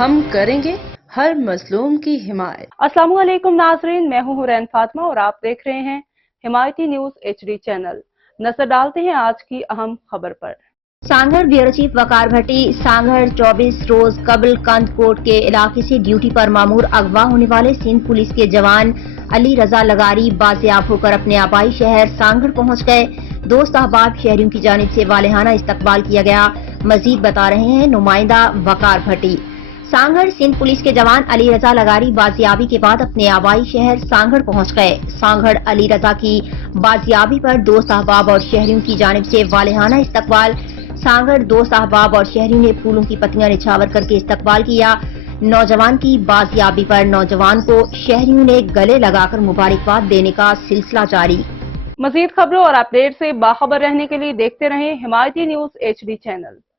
ہم کریں گے ہر مظلوم کی حمایت۔ السلام علیکم ناظرین، میں ہوں حورین فاطمہ اور آپ دیکھ رہے ہیں حمایتی نیوز HD چینل۔ نظر ڈالتے ہیں آج کی اہم خبر پر۔ سانگھڑ بیورو چیف وقار بھٹی سانگھڑ 24 روز قبل کند کوٹ کے علاقے سے ڈیوٹی پر مامور اغوا ہونے والے سندھ پولیس کے جوان علی رضا لغاری بازیاب ہو کر اپنے آبائی شہر سانگھڑ پہنچ گئے۔ دوست احباب شہریوں کی جانب سے والہانہ استقبال کیا گیا۔ مزید بتا رہے ہیں نمائندہ وقار بھٹی۔ سانگھڑ سندھ پولیس کے جوان علی رضا لغاری بازیابی کے بعد اپنے آبائی شہر سانگھڑ پہنچ گئے۔ سانگھڑ علی رضا کی بازیابی پر دوست احباب اور شہریوں کی جانب سے والہانہ استقبال۔ سانگھڑ دوست احباب اور شہریوں نے پھولوں کی پتیاں نچھاور کر کے استقبال کیا۔ نوجوان کی بازیابی پر نوجوان کو شہریوں نے گلے لگا کر مبارکباد دینے کا سلسلہ جاری۔ مزید خبروں اور اپڈیٹ سے باخبر رہنے کے لیے دیکھتے رہیں حمایتی نیوز HD چینل۔